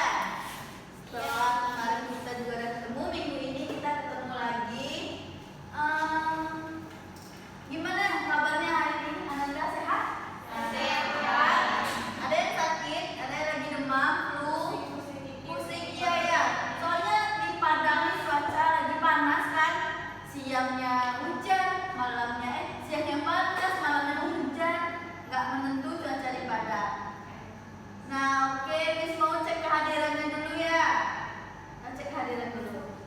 ya. Setelah kemarin kita juga udah ketemu, minggu ini kita ketemu lagi. Gimana kabarnya hari ini? Ananda sehat? Sehat. Ada yang sakit? Ada yang lagi demam, flu, pusing? Iya ya. Soalnya di Padang ini cuaca lagi panas kan. Siangnya hujan, siangnya panas, malamnya hujan. Nggak menentu cuaca di Padang. Nah, oke, Miss mau cek kehadirannya dulu ya. Kita cek kehadiran dulu.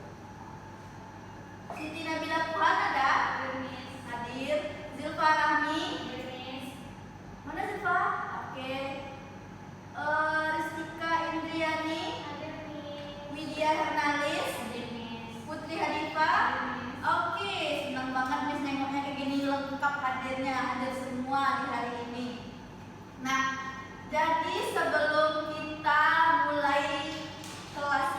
Siti Nabila Puhan ada? Hadir. Zilfa Rahmi? Mana Zilfa? Oke. Ristika Indriani? Widya Hernalis? Putri Hanifah? Oke, senang banget Miss nengoknya kayak gini, lengkap hadirnya, hadir semua di hari ini. Nah, jadi sebelum kita mulai kelas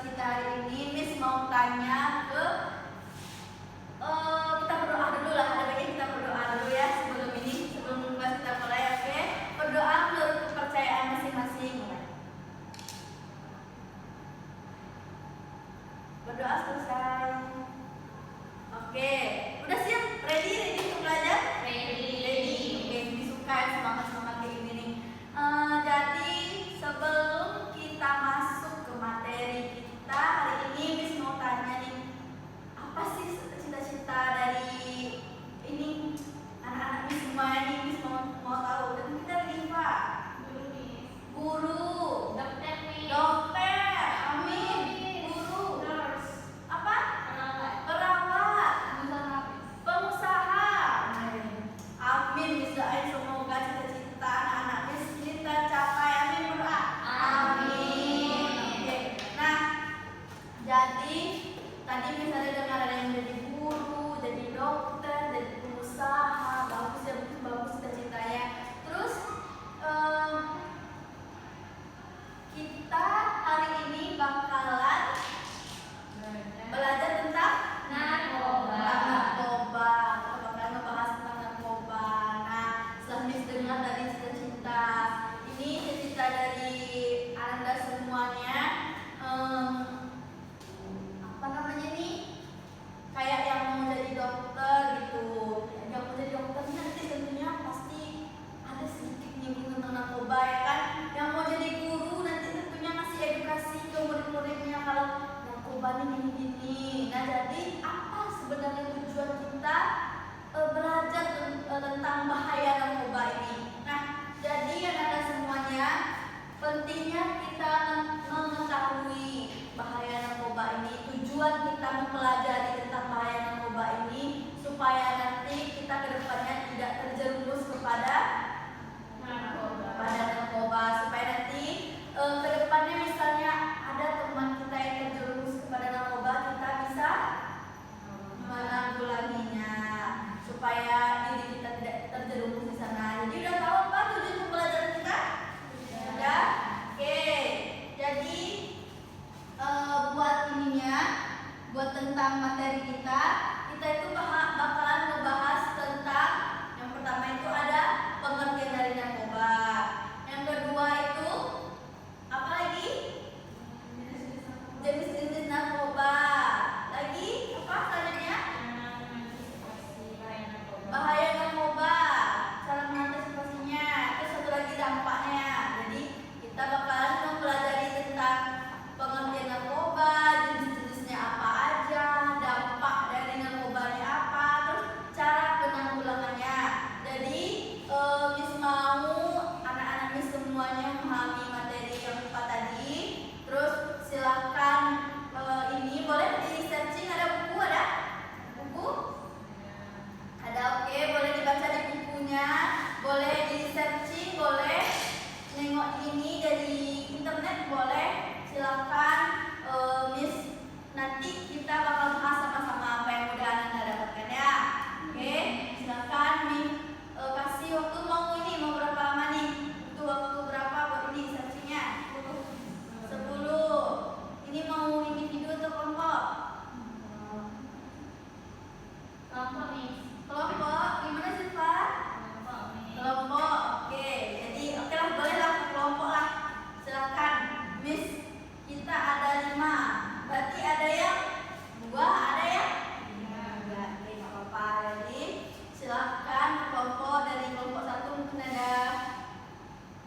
kita hari ini, Miss mau tanya ke kita berdoa dulu lah. Ada baiknya kita berdoa dulu ya sebelum kelas kita mulai, oke? Berdoa menurut kepercayaan masing-masing. Berdoa selesai. Oke, udah siap? Ready untuk belajar? Ready. Oke, disuka semangat kayak gini nih. Jadi sebelum kita masuk ke materi kita hari ini, Miss mau tanya nih, apa sih cita-cita dari ini anak-anak Miss semua ini? Miss mau tahu. Dan kita dari Pak guru, dokter, amin, guru, apa? Perawat, pengusaha. Amin, Miss doain semoga cita-cita anak-anak Miss ini tercapai. Amin, berdoa. Amin. Oke. Nah, jadi tadi misalnya dengar ada yang jadi guru, jadi dokter, jadi pengusaha, bagus ya, bagus cita-citanya. Terus kita hari ini bakalan belajar tentang narkoba. Kita bakalan ngebahas tentang narkoba. Nah, setelah Miss dengar dari cita-cita dari Anda semuanya, apa namanya nih? Kayak yang mau jadi dokter gitu. Yang mau jadi dokter nanti tentunya pasti ada sedikit nyinggung tentang narkoba ya kan? Yang mau jadi guru nanti tentunya ngasih edukasi ke murid-muridnya kalau narkoba ini gini. Nah, jadi apa sebenarnya tujuan kita belajar tentang bahaya narkoba ini? Nah, jadi anak-anak semuanya, pentingnya kita mengetahui bahaya narkoba ini. Tujuan kita mempelajari tentang bahaya narkoba ini supaya nanti kita kedepannya tidak terjerumus kepada narkoba. Supaya nanti kedepannya misalnya ada teman kita yang terjerumus kepada narkoba, kita bisa menanggulanginya supaya diri kita tidak terjerumus di sana. Jadi udah tahu apa tujuan pembelajaran kita? Ya. Oke. Jadi buat tentang materi kita itu bakalan ngebahas tentang yang pertama itu ada pengertian dari narkoba. Yang kedua itu apa lagi? Jenis-jenis narkoba. Lagi apa selanjutnya? Bahaya narkoba, cara mengantisipasinya. Terus satu lagi dampaknya. Jadi kita bakalan mempelajari tentang pengertian narkoba, jenis-jenisnya apa aja, dampak dari narkobanya apa, terus cara penanggulangannya. Jadi Miss mau anak-anak Miss semuanya memahami materi yang IPA tadi. Terus silahkan ini boleh di searching, ada buku, ada buku? Ada, oke, boleh dibaca di bukunya, boleh di searching, boleh nengok ini dari internet, boleh. Silakan Miss, nanti kita bakal bahas sama-sama apa yang udah Anda dapatkan ya. Oke, silakan Miss kasih waktu mau berapa lama nih? Waktu berapa buat ini searching?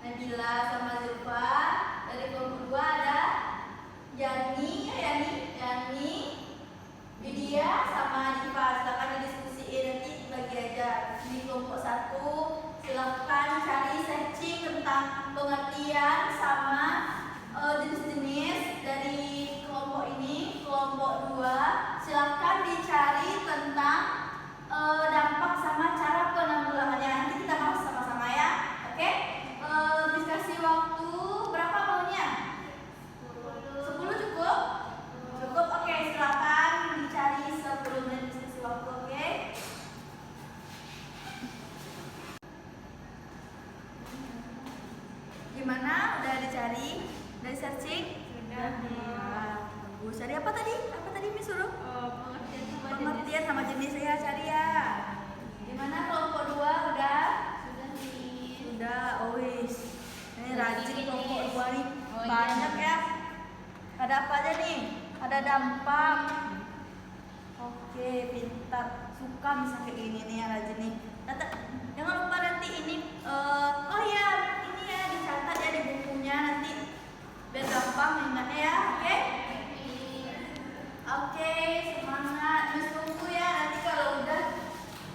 Nabila sama Zulfa. Dari kelompok 2 ada Yani, Widya sama Diva. Silakan didiskusiin, nanti bagi aja. Di kelompok 1 silakan cari searching tentang pengertian sama jenis-jenis dari kelompok ini. Kelompok 2 silakan dicari tentang dampak sama cara penanggulangannya. Nanti kita bahas sama-sama ya. Oke? Diskusi waktu berapa maunya? 10 cukup? Cukup. Oke, silakan dicari 10 menit diskusi waktu. Oke? Gimana? Udah dicari? Udah searching? Sudah. Bagus. Cari apa tadi? Apa tadi Miss suruh? Pengertian sama Pengertian sama jenis ya, cari ya. Gimana kelompok 2 udah? Sudah. Oh wis. Ini rajin kelompok 2 nih. Banyak ya. Ada apa aja nih? Ada dampak. Oke, pintar. Suka bisa kayak gini nih yang rajin nih. Jangan lupa nanti ini oh ya, ini ya dicatat ya di bukunya nanti biar gampang ingatnya ya. Oke? Oke, semangat. Miss tunggu ya. Nanti kalau udah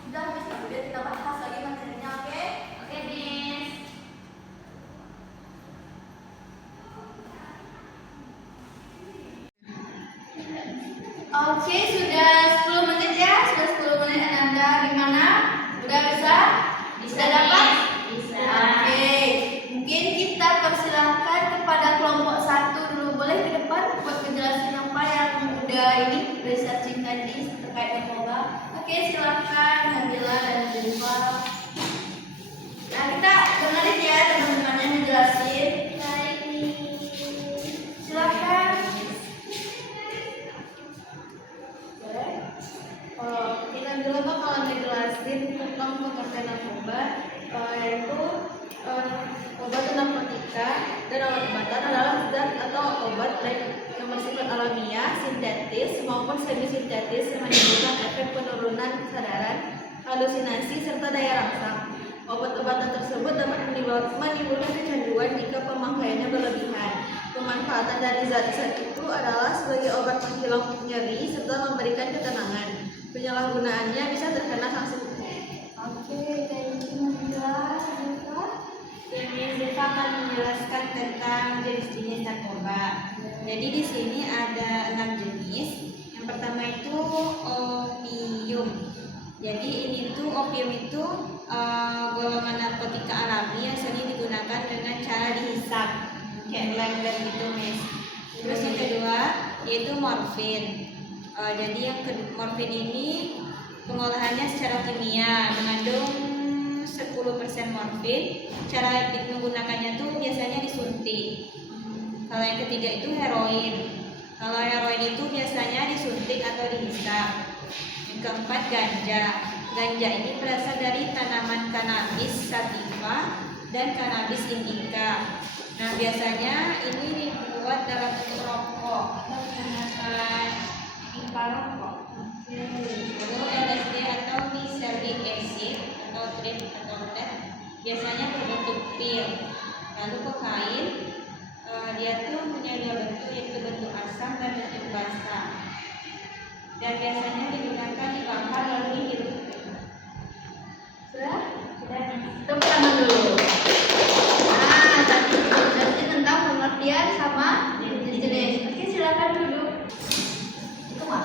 bisa biar kita bahas lagi materinya. Oke? Oke, Miss. Oke, sudah 10 menit ya. Sudah 10 menit Ananda. Gimana? Udah bisa? Bisa dapat? Bisa. Oke. Mungkin kita persilahkan kepada kelompok 1 dulu. Boleh ke depan buat ngejelasin apa yang udah ini researching tadi terkait narkoba. Oke, silakan Nabila dan Zulfa. Nah, kita dengerin ya teman-temannya ngejelasin. Silakan. Kita dulu bakalan ngejelasin tentang pengertian narkoba, yaitu obat narkotika dan obat-obatan adalah zat atau obat baik yang bersifat alamiah, sintetis maupun semi sintetis yang menimbulkan efek penurunan kesadaran, halusinasi serta daya rangsang. Obat-obatan tersebut dapat menimbulkan kecanduan jika pemakaiannya berlebihan. Pemanfaatan dari zat-zat itu adalah sebagai obat penghilang nyeri serta memberikan ketenangan. Penyalahgunaannya bisa terkena sanksi hukum. Oke, thank you Nabila. Zulfa. Ini Ziva akan menjelaskan tentang jenis-jenis narkoba. Jadi di sini ada 6 jenis. Yang pertama itu opium. Jadi ini tuh opium itu golongan narkotika alami yang sering digunakan dengan cara dihisap, kayak lem gitu, Miss. Terus yang kedua yaitu morfin. Jadi yang morfin ini pengolahannya secara kimia mengandung 10% morfin. Cara menggunakannya tuh biasanya disuntik. Kalau yang ketiga itu heroin. Kalau heroin itu biasanya disuntik atau dihisap. Yang keempat ganja. Ganja ini berasal dari tanaman cannabis sativa dan cannabis indica. Nah, biasanya ini dibuat dalam bentuk rokok atau menggunakan pipa rokok. Lalu LSD atau diserbic acid atau trip atau tet biasanya berbentuk pil. Lalu kokain dia tuh punya 2 bentuk, yaitu bentuk asam dan bentuk basa. Dan biasanya digunakan dibakar lalu dihirup. Sudah? Sudah nih. Tepuk tangan dulu. Nah, tadi jelasin tentang pengertian sama jenis-jenis. Oke, silakan duduk. Itu Mak.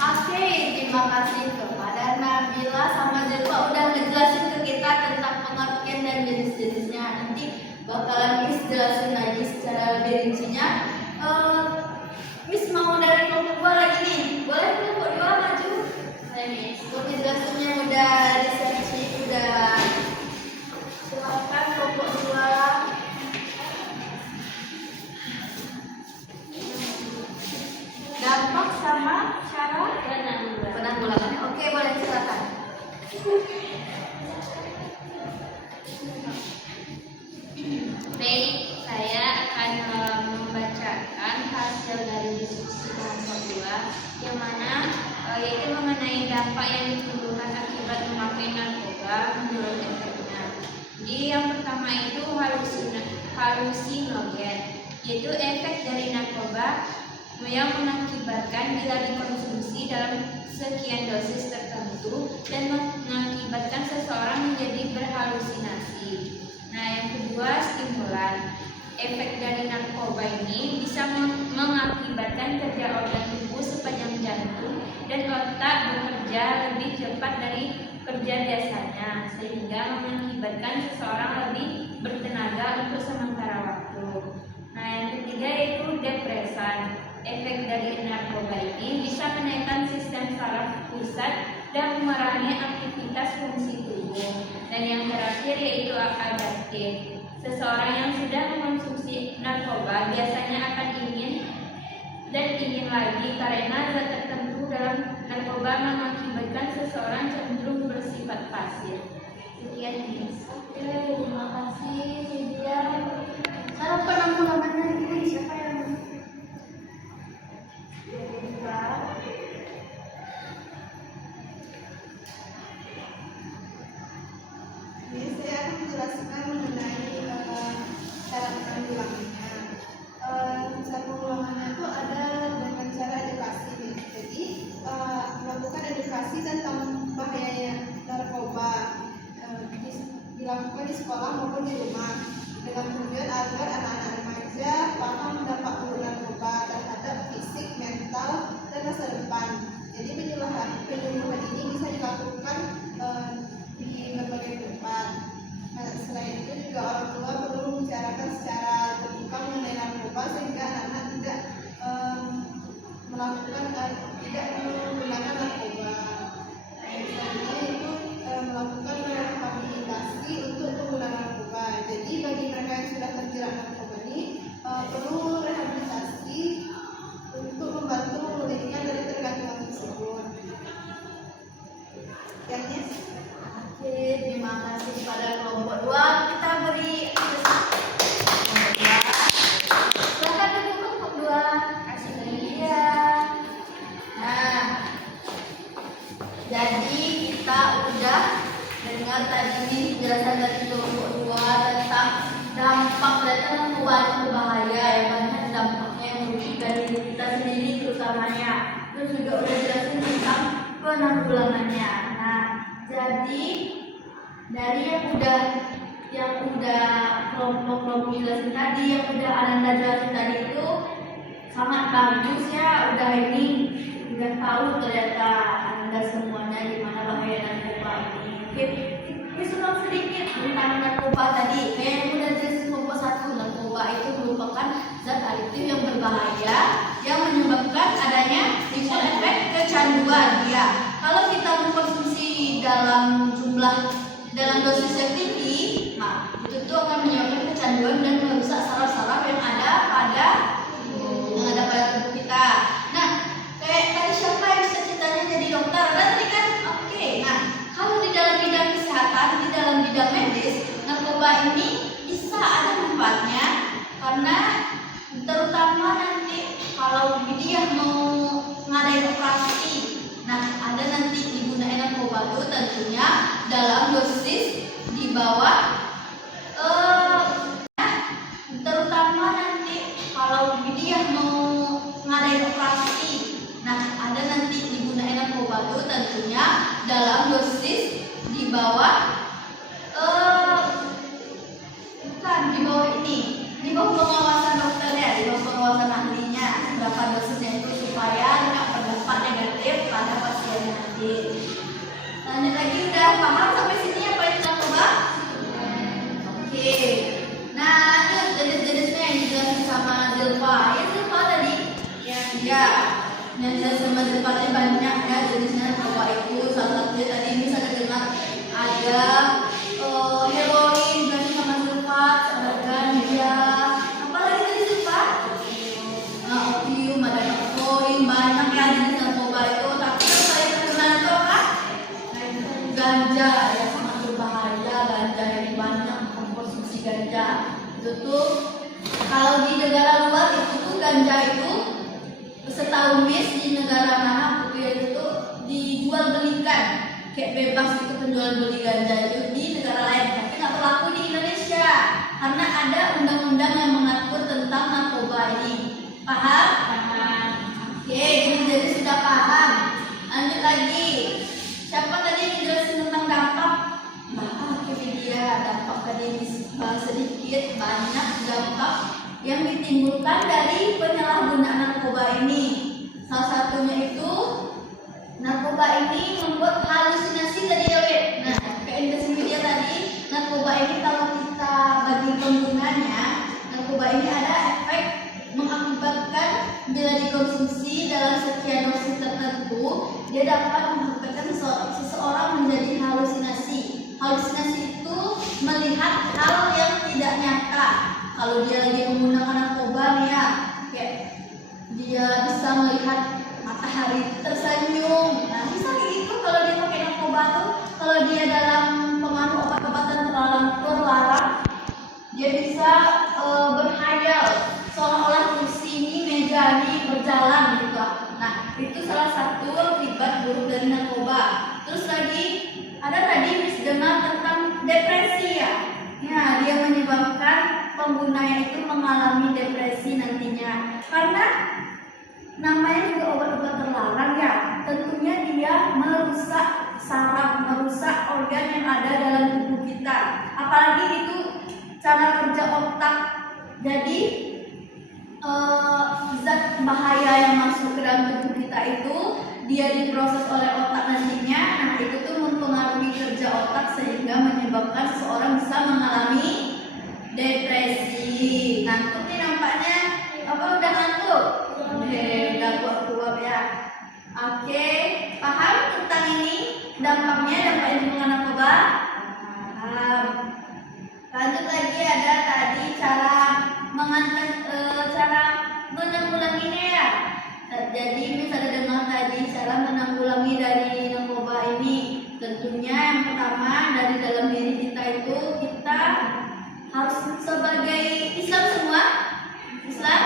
Oke, terima kasih kepada Nabila sama Zulfa udah ngejelasin ke kita tentang pengertian dan jenis-jenisnya. Nanti bakalan Miss jelasin lagi secara lebih rincinya. Miss mau dari kelompok 2 lagi nih. Boleh kelompok 2 maju? Boleh Miss. Untuk jelasinnya udah researching, udah. Silakan kelompok 2. Dampak sama cara penanggulangannya. Oke, boleh silakan. Baik, saya akan membacakan hasil dari diskusi kelompok 2 yang mana yaitu mengenai dampak yang ditimbulkan akibat memakai narkoba menurut efeknya. Jadi yang pertama itu halusinogen, yaitu efek dari narkoba yang mengakibatkan bila dikonsumsi dalam sekian dosis tertentu dan mengakibatkan seseorang menjadi berhalusinasi. Nah, yang kedua stimulan. Efek dari narkoba ini bisa mengakibatkan kerja organ tubuh sepanjang jantung dan otak bekerja lebih cepat dari kerja biasanya, sehingga mengakibatkan seseorang lebih bertenaga untuk sementara waktu. Nah, yang ketiga yaitu depresan. Efek dari narkoba ini bisa menaikkan sistem saraf pusat dan mengurangi aktivitas fungsi tubuh. Dan yang terakhir yaitu adiktif. Seseorang yang sudah mengonsumsi narkoba biasanya akan ingin lagi karena zat tertentu dalam narkoba mengakibatkan seseorang cenderung bersifat pasif. Sekian, Miss. Oke, terima kasih Lydia. Cara penanggulangannya ini siapa yang buka? Jadi saya akan menjelaskan mengenai cara penanggulangannya. Cara penanggulangannya itu ada dengan cara edukasi. Jadi melakukan edukasi tentang bahayanya narkoba dilakukan di sekolah maupun di rumah dengan tujuan agar anak-anak remaja paham dampak buruk narkoba terhadap fisik, mental, dan masa depan. Jadi penyuluhan ini bisa dilakukan di berbagai tempat. Nah, selain itu juga orang tua perlu membicarakan secara terbuka mengenai narkoba sehingga anak-anak tidak tidak menggunakan narkoba. Misalnya itu melakukan rehabilitasi untuk pengguna narkoba. Jadi bagi mereka yang sudah terjerat narkoba ini perlu rehabilitasi untuk membantu memulihkan dari ketergantungan tersebut. Oke, terima kasih kepada kelompok 2. Kita beri kelompok 2. Silakan duduk kelompok 2. Kasih Lydia. Nah, jadi kita udah dengar tadi nih penjelasan dari kelompok 2 tentang dampak dari narkoba yang berbahaya, yang banyak dampaknya yang merugikan diri kita sendiri terutamanya. Terus juga udah jelasin tentang penanggulangannya. Nah, jadi dari yang udah kelompok jelasin tadi, yang udah Ananda jelasin tadi itu sangat bagus ya. Udah tahu ternyata Ananda semuanya gimana bahaya narkoba ini. Oke, kita sedikit tentang narkoba tadi. Kayak yang udah jelasin kelompok 1, narkoba itu merupakan zat adiktif yang berbahaya yang menyebabkan adanya timbul efek kecanduan. Ya, kalau kita mengkonsumsi dalam dosis yang tinggi, nah itu tuh akan menyebabkan kecanduan dan merusak saraf-saraf yang ada pada tubuh kita. Nah, kayak tadi siapa yang bisa ceritanya jadi dokter? Ada tadi kan? Oke. Nah, kalau di dalam bidang kesehatan, di dalam bidang medis, narkoba ini bisa ada manfaatnya karena terutama nanti kalau dia mau ngadain operasi, nah ada nanti digunakan narkoba itu tentunya dalam dosis di bawah terutama nanti kalau dia mau ngadain operasi, nah ada nanti digunakan narkoba itu tentunya dalam dosis di bawah di bawah pengawasan dokternya, di bawah pengawasan ahlinya berapa dosisnya itu supaya tidak berdampak negatif pada pasien nanti. Lanjut lagi, udah paham sampai sini apa itu narkoba? Oke. Nah, lanjut jenis-jenisnya yang dijelasin sama Zilfa. Ya Zilfa tadi? Ya. Yang dijelasin sama Zilfa tadi banyak ya jenisnya narkoba itu. Salah satunya tadi bisa dengar ada heroin, berarti sama Zilfa, ada ganja. Apa lagi tadi Zilfa? Opium, ada kokain, banyak ya jenis narkoba itu. Tapi yang saya terkenal itu apa? Ganja, ya sangat berbahaya. Ganja yang banyak mengkonsumsi ganja itu tuh kalau di negara luar itu tuh ganja itu setahu Miss di negara mana itu dijual belikan kayak bebas itu penjual beli ganja itu di negara lain, tapi nggak berlaku di Indonesia karena ada undang-undang yang mengatur tentang narkoba ini. Paham? Paham. Oke, jadi sudah paham. Lanjut lagi. Siapa tadi yang jelasin tentang dampak? Ini dia dampak tadi sedikit banyak dampak yang ditimbulkan dari penyalahgunaan narkoba ini. Salah satunya itu narkoba ini membuat halusinasi tadi ya, Wet. Nah, kayak Indonesia tadi, narkoba ini kalau kita bagi penggunanya, narkoba ini ada efek mengakibatkan bila dikonsumsi dalam sekian dosis tertentu, dia dapat mengakibatkan seseorang menjadi halusinasi. Halusinasi itu melihat hal yang tidak nyata. Kalau dia lagi menggunakan narkoba nih ya, kayak dia bisa melihat matahari tersenyum. Nah, bisa kayak gitu kalau dia pakai narkoba tuh. Kalau dia dalam pengaruh obat-obatan terlarang, dia bisa berhayal seolah-olah kursi ini, meja ini berjalan gitu. Nah, itu salah satu akibat buruk dari narkoba. Terus lagi ada tadi dengar tentang depresi ya. Nah, dia menyebabkan penggunanya itu mengalami depresi nantinya. Karena namanya juga obat-obat terlarang ya, tentunya dia merusak saraf, merusak organ yang ada dalam tubuh kita. Apalagi itu cara kerja otak. Jadi zat bahaya yang masuk ke dalam tubuh kita itu dia diproses oleh otak nantinya. Nah, itu tuh mempengaruhi kerja otak sehingga menyebabkan seseorang bisa mengalami depresi. Ngantuk nih nampaknya. Apa udah ngantuk? Udah kuat ya. Oke, paham tentang ini dampaknya, dampak lingkungan narkoba? Paham. Lanjut lagi ada tadi cara menanggulanginya ya. Jadi misalnya dengar tadi cara menanggulangi dari narkoba ini. Tentunya yang pertama dari dalam diri kita itu kita harus sebagai Islam semua. Islam.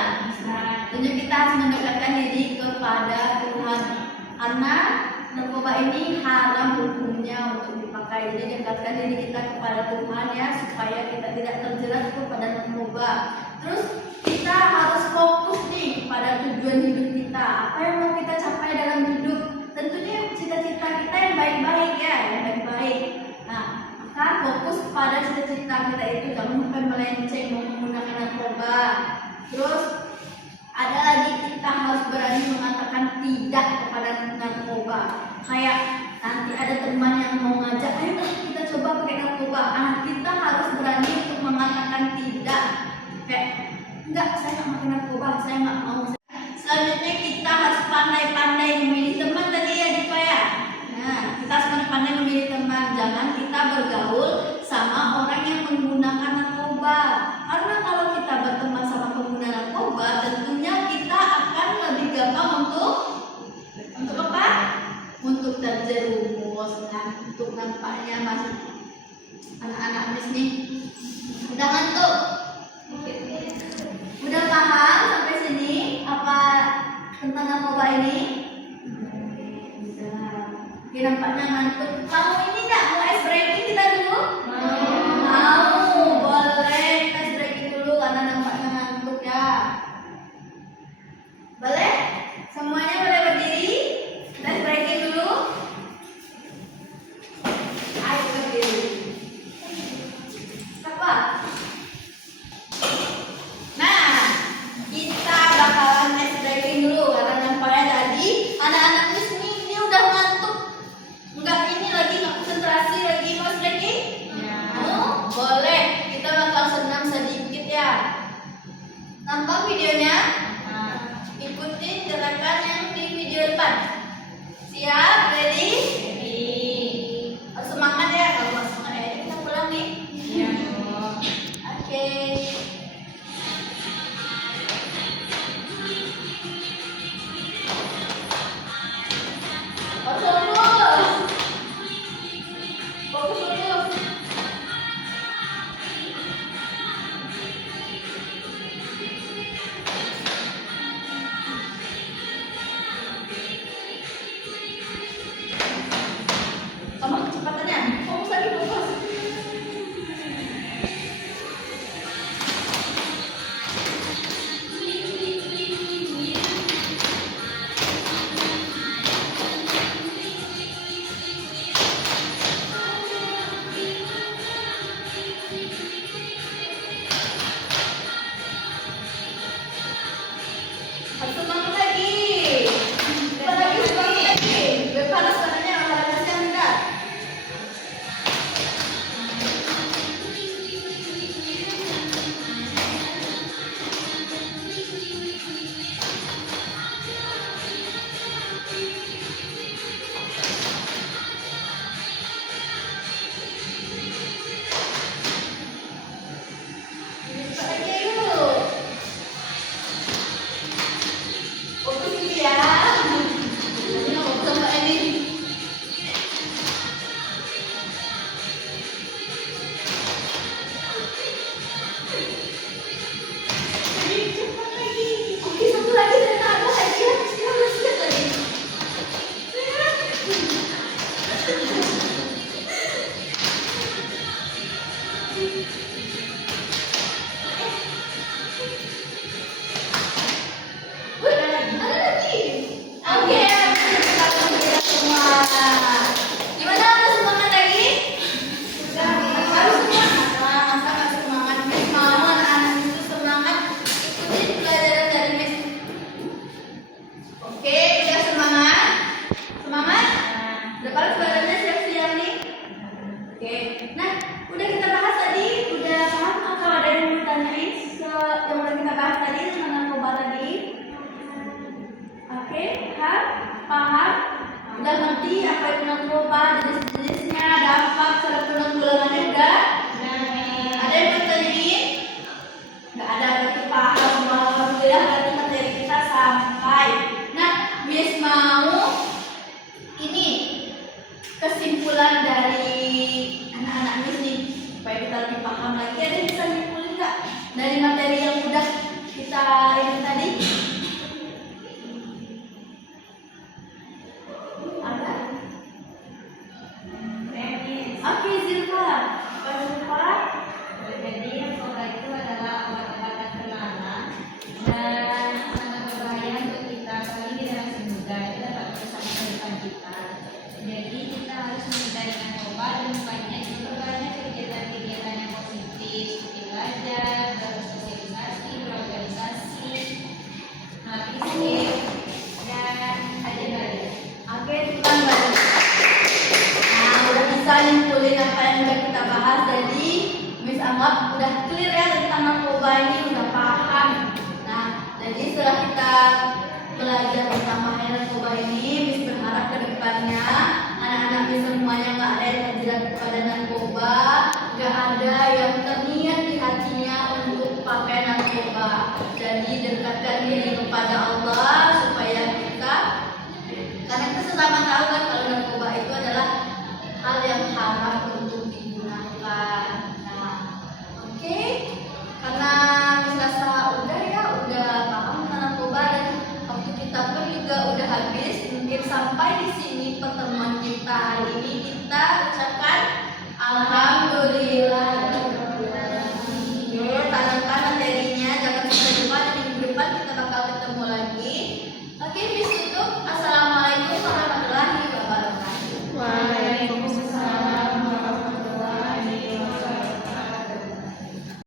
Tentunya kita harus mendekatkan diri kepada Tuhan. Karena narkoba ini haram hukumnya untuk dipakai. Jadi dekatkan diri kita kepada Tuhan ya, supaya kita tidak terjerat kepada narkoba. Terus kita harus fokus nih pada tujuan hidup kita. Apa yang mau kita capai dalam hidup? Tentunya cita-cita kita yang baik-baik ya, yang baik-baik. Nah, maka fokus pada cita-cita kita itu, jangan sampai melenceng menggunakan narkoba. Terus ada lagi kita harus berani mengatakan tidak kepada narkoba. Kayak nanti ada teman yang mau ngajak, ayo kita coba pakai narkoba. Kita harus berani untuk mengatakan tidak. Kayak enggak, saya nggak pakai narkoba, saya nggak mau. Selanjutnya kita harus pandai-pandai memilih teman tadi ya, Dipa ya. Nah, kita harus pandai-pandai memilih teman. Jangan kita bergaul sama orang yang menggunakan narkoba. Karena kalau kita berteman sama pengguna narkoba, tentunya kita akan lebih gampang untuk apa? Untuk terjerumus. Nah, untuk nampaknya masih anak-anak mis nih udah ngantuk. Udah paham sampai sini apa tentang narkoba ini? Oke, nampaknya ngantuk. Kamu ini enggak mau ice breaking kita dulu? Mau, boleh kita ice breaking dulu karena nampaknya ngantuk ya. Boleh? Semuanya boleh berdiri? Kita ice breaking dulu. Ayo berdiri. Apa? Nah, kita bakalan ice breaking dulu karena nampaknya tadi anak-anak ini udah ngantuk. Enggak, ini lagi nggak konsentrasi, lagi mau ice breaking? Ya. Oh, boleh. Kita bakal senam sedikit ya. Nampak videonya? Ikutin gerakan yang di video depan. Siap? Ready? Harus semangat ya. Kalau nggak semangat ya kita pulang nih. Iya. Oke. Fokus. Fokus. Paham? Udah ngerti apa itu narkoba, jenis-jenisnya, dampak, cara penanggulangannya udah? Ada yang bertanyain? Nggak ada, berarti paham semua. Alhamdulillah berarti materi kita sampai. Nah, Miss mau ini kesimpulan dari anak-anak Miss nih supaya kita lebih paham lagi. Ada yang bisa nyimpulin nggak dari materi yang udah kita ini tadi? Ada? Oke, Zilfa. Apa Zilfa? Jadi narkoba itu adalah obat-obatan terlarang dan sangat berbahaya untuk kita, apalagi generasi muda. Itu dapat merusak masa depan kita. Jadi kita harus menghindari narkoba dan banyak kegiatan-kegiatan yang positif seperti belajar, bersosialisasi, berorganisasi, aktif, dan aja belajar. Oke, teman baru. Nah, udah bisa nyimpulin apa yang udah kita bahas. Jadi, Miss anggap udah clear ya tentang narkoba ini, udah paham. Nah, jadi setelah kita belajar tentang bahaya narkoba ini, Miss berharap ke depannya anak-anak Miss semuanya nggak ada yang terjerat kepada narkoba, nggak ada yang terniat di hatinya untuk pakai narkoba. Jadi dekatkan diri kepada Allah supaya kita, karena kita sesama tahu kan kalau narkoba itu adalah hal yang haram untuk digunakan. Nah, oke, karena merasa udah paham tentang narkoba dan waktu kita pun juga udah habis. Mungkin sampai di sini pertemuan kita hari ini. Kita ucapkan alhamdulillah.